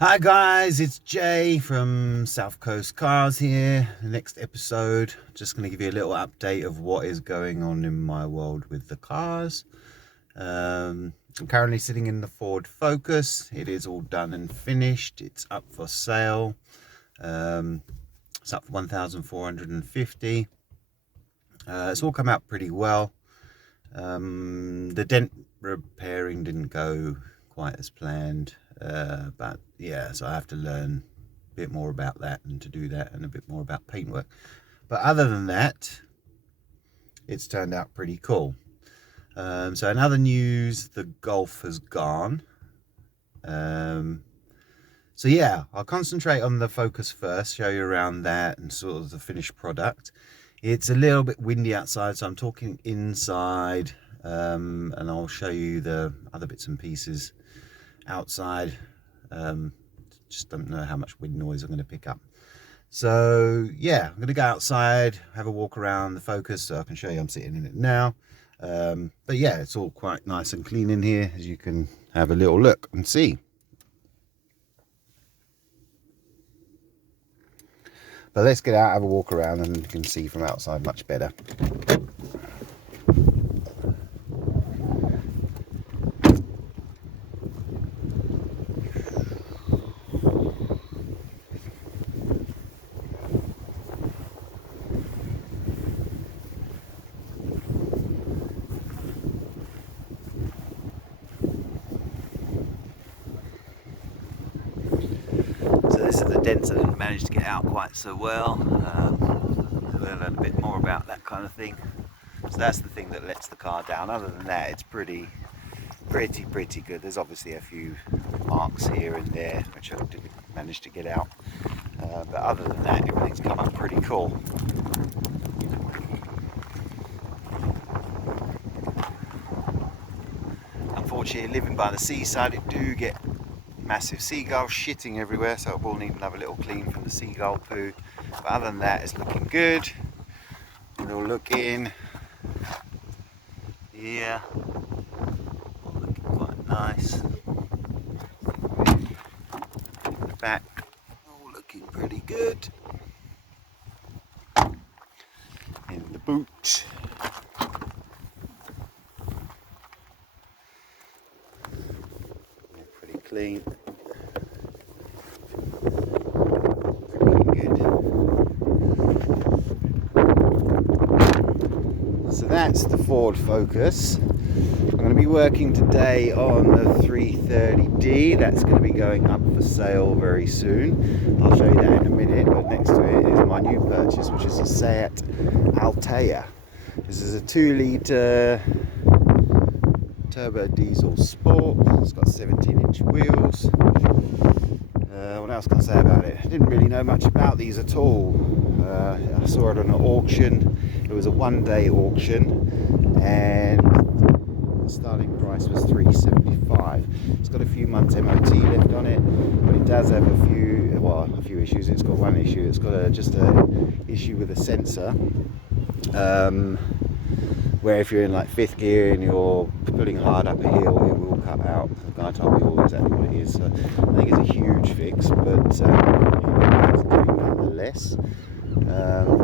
Hi guys, it's Jay from South Coast Cars here. The next episode, just going to give you a little update of what is going on in my world with the cars. I'm currently sitting in the Ford Focus. It is all done and finished. It's up for sale. It's up for 1,450. It's all come out pretty well. The dent repairing didn't go quite as planned. But yeah, so I have to learn a bit more about that and to do that and a bit more about paintwork. But other than that, it's turned out pretty cool. So in other news, the Golf has gone. So yeah, I'll concentrate on the Focus first, show you around that and sort of the finished product. It's a little bit windy outside, so I'm talking inside, and I'll show you the other bits and pieces outside. Just don't know how much wind noise I'm going to pick up. So yeah, I'm going to go outside, have a walk around the Focus so I can show you I'm sitting in it now. But yeah, it's all quite nice and clean in here, as you can have a little look and see. But let's get out, have a walk around, and you can see from outside much better. So this is the dents I didn't manage to get out quite so well. Learn a bit more about that kind of thing. So that's the thing that lets the car down. Other than that, it's pretty good. There's obviously a few marks here and there which I didn't manage to get out. But other than that, everything's come up pretty cool. Unfortunately, living by the seaside, it do get massive seagulls shitting everywhere, so it will need another little clean from the seagull poo. But other than that, it's looking good. A little look in. Yeah, all looking quite nice. The back, all looking pretty good. In the boot. Pretty clean. So that's the Ford Focus. I'm going to be working today on the 330D. That's going to be going up for sale very soon. I'll show you that in a minute, but next to it is my new purchase, which is a Seat Altea. This is a 2-litre turbo diesel sport. It's got 17-inch wheels. What else can I say about it? I didn't really know much about these at all. I saw it on an auction. It was a one-day auction, and the starting price was $375. It's got a few months MOT left on it, but it does have a few issues. It's got one issue. It's got just an issue with a sensor, where if you're in like 5th gear and you're pulling hard up a hill, it will cut out. The guy told me all exactly what it is. So I think it's a huge fix, but it's doing nonetheless.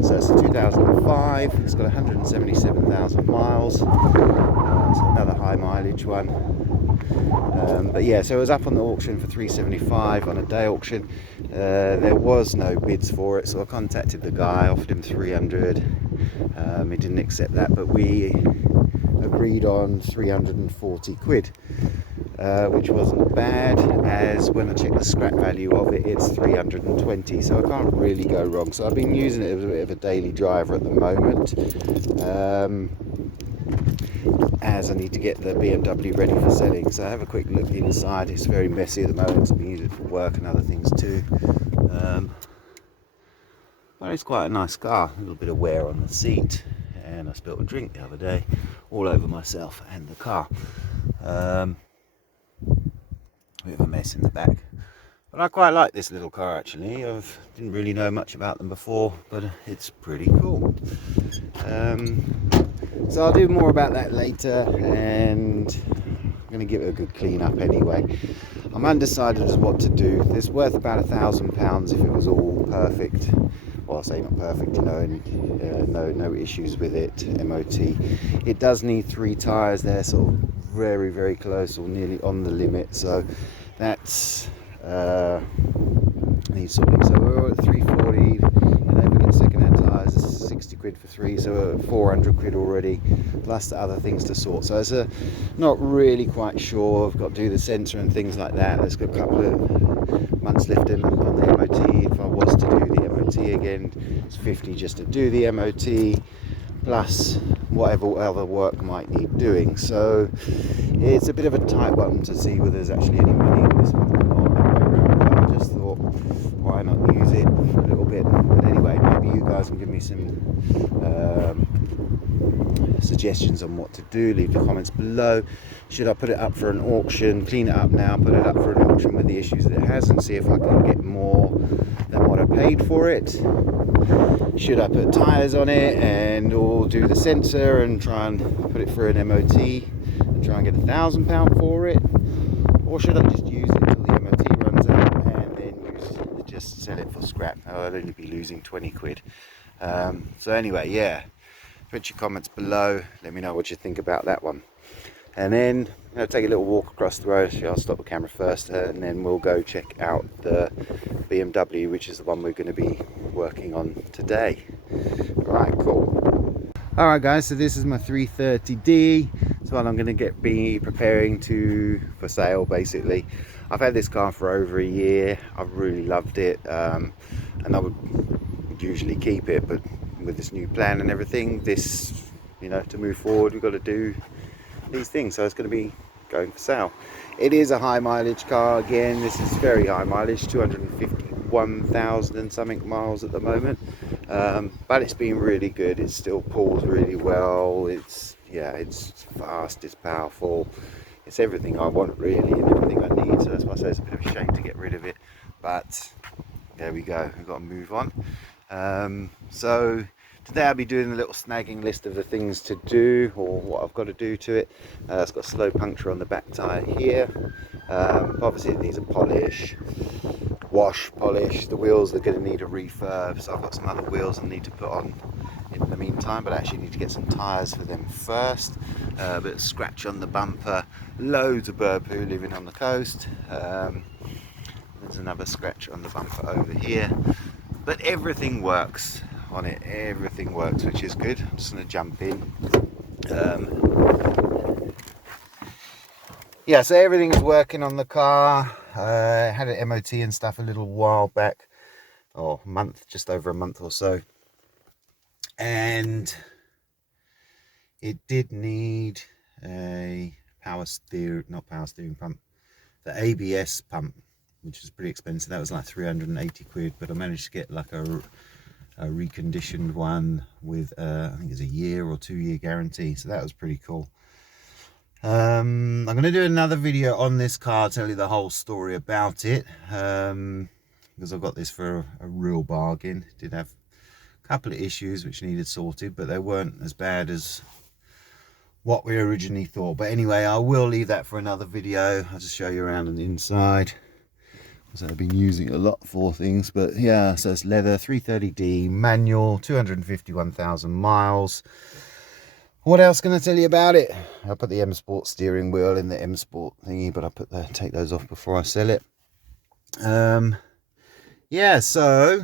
So it's a 2005. It's got 177,000 miles. It's another high mileage one. But yeah, so it was up on the auction for $375 on a day auction. There was no bids for it, so I contacted the guy, offered him $300. He didn't accept that, but we agreed on 340 quid, which wasn't bad, as when I checked the scrap value of it, it's 320, so I can't really go wrong. So I've been using it as a bit of a daily driver at the moment, as I need to get the BMW ready for selling. So I have a quick look inside. It's very messy at the moment, so I've been using it for work and other things too. But it's quite a nice car. A little bit of wear on the seat, and I spilled a drink the other day all over myself and the car. Bit of a mess in the back, but I quite like this little car actually. I didn't really know much about them before, but it's pretty cool. So I'll do more about that later, and I'm going to give it a good clean up anyway. I'm undecided as what to do. It's worth about £1,000 if it was all perfect. Well, I say not perfect, you know, and no issues with it. MOT. It does need 3 tyres. They're sort of very, very close or nearly on the limit, so that's needs sorting. So we're at 340, and then we get second-hand tyres. It's 60 quid for 3, so we're at 400 quid already, plus the other things to sort. So it's not really quite sure. I've got to do the sensor and things like that. There's got a couple of months left on the MOT. If I was to do the MOT again, it's 50 just to do the MOT, plus whatever other work might need doing. So it's a bit of a tight one to see whether there's actually any money in this one or not. I just thought, why not use it for a little bit? But anyway, maybe you guys can give me some suggestions on what to do. Leave the comments below. Should I put it up for an auction, clean it up now, put it up for an auction with the issues that it has, and see if I can get more than what I paid for it? Should I put tyres on it and or do the sensor and try and put it through an MOT and try and get £1,000 for it? Or should I just use it until the MOT runs out and then just sell it for scrap? I'd only be losing 20 quid. So anyway, yeah, put your comments below. Let me know what you think about that one. And then I'll take a little walk across the road. I'll stop the camera first, and then we'll go check out the BMW, which is the one we're going to be working on today. Alright, cool. Alright guys, so this is my 330D. It's one I'm going to be preparing for sale basically. I've had this car for over a year. I've really loved it, and I would usually keep it, but with this new plan and everything, this, you know, to move forward, we've got to do these things, so it's going to be going for sale. It is a high mileage car. Again, this is very high mileage, 251,000 and something miles at the moment, but it's been really good. It still pulls really well. It's fast, it's powerful, it's everything I want really and everything I need. So that's why I say it's a bit of a shame to get rid of it, but there we go, we've got to move on. So today I'll be doing a little snagging list of the things to do, or what I've got to do to it. It's got a slow puncture on the back tyre here. Obviously it needs a polish. The wheels are going to need a refurb, so I've got some other wheels I need to put on in the meantime, but I actually need to get some tyres for them first. A bit of scratch on the bumper, loads of bird poo living on the coast. There's another scratch on the bumper over here, but everything works on it, everything works, which is good. I'm just going to jump in. Yeah, so everything's working on the car. I had an MOT and stuff a little while back, or just over a month or so, and it did need a not power steering pump, the ABS pump, which is pretty expensive. That was like 380 quid, but I managed to get like a reconditioned one with I think it's a 1 or 2 year guarantee, so that was pretty cool. I'm going to do another video on this car, tell you the whole story about it, because I've got this for a real bargain. It did have a couple of issues which needed sorted, but they weren't as bad as what we originally thought. But anyway, I will leave that for another video. I'll just show you around on the inside. So I've been using it a lot for things, but yeah, so it's leather, 330D, manual, 251,000 miles. What else can I tell you about it? I put the M Sport steering wheel in the M Sport thingy, but I take those off before I sell it. Yeah, so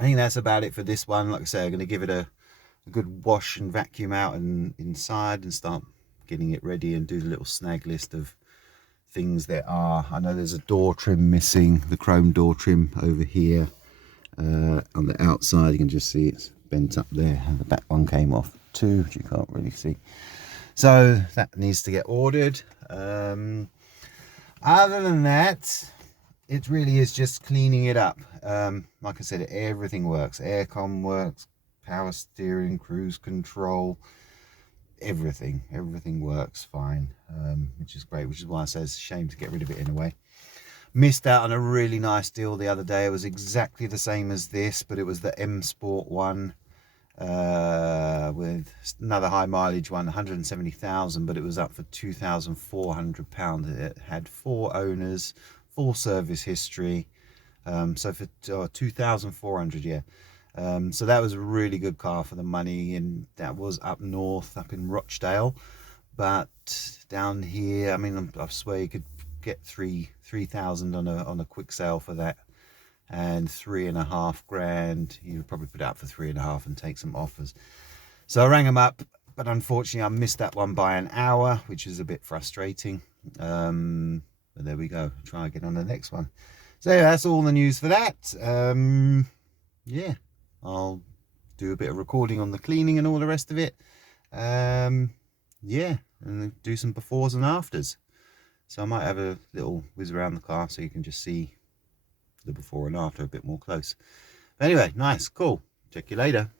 I think that's about it for this one. Like I say, I'm going to give it a good wash and vacuum out and inside and start getting it ready and do the little snag list of things there are. I know there's a door trim missing, the chrome door trim over here. On the outside you can just see it's bent up there, and the back one came off too, which you can't really see, so that needs to get ordered. Other than that, it really is just cleaning it up. Like I said, everything works. Aircon works, power steering, cruise control, everything works fine, which is great, which is why I say it's a shame to get rid of it in a way. Missed out on a really nice deal the other day. It was exactly the same as this, but it was the M Sport one, with another high mileage one, 170,000, but it was up for £2,400. It had 4 owners, full service history. So for 2,400, yeah. So that was a really good car for the money, and that was up north, up in Rochdale. But down here, I mean, I swear you could get 3,000 on a quick sale for that, and 3.5 grand. You would probably put it up for 3.5 and take some offers. So I rang them up, but unfortunately I missed that one by an hour, which is a bit frustrating. But there we go. Try and get on the next one. So yeah, that's all the news for that. Yeah, I'll do a bit of recording on the cleaning and all the rest of it. Yeah, and do some befores and afters. So I might have a little whiz around the car so you can just see the before and after a bit more close. But anyway, nice, cool. Check you later.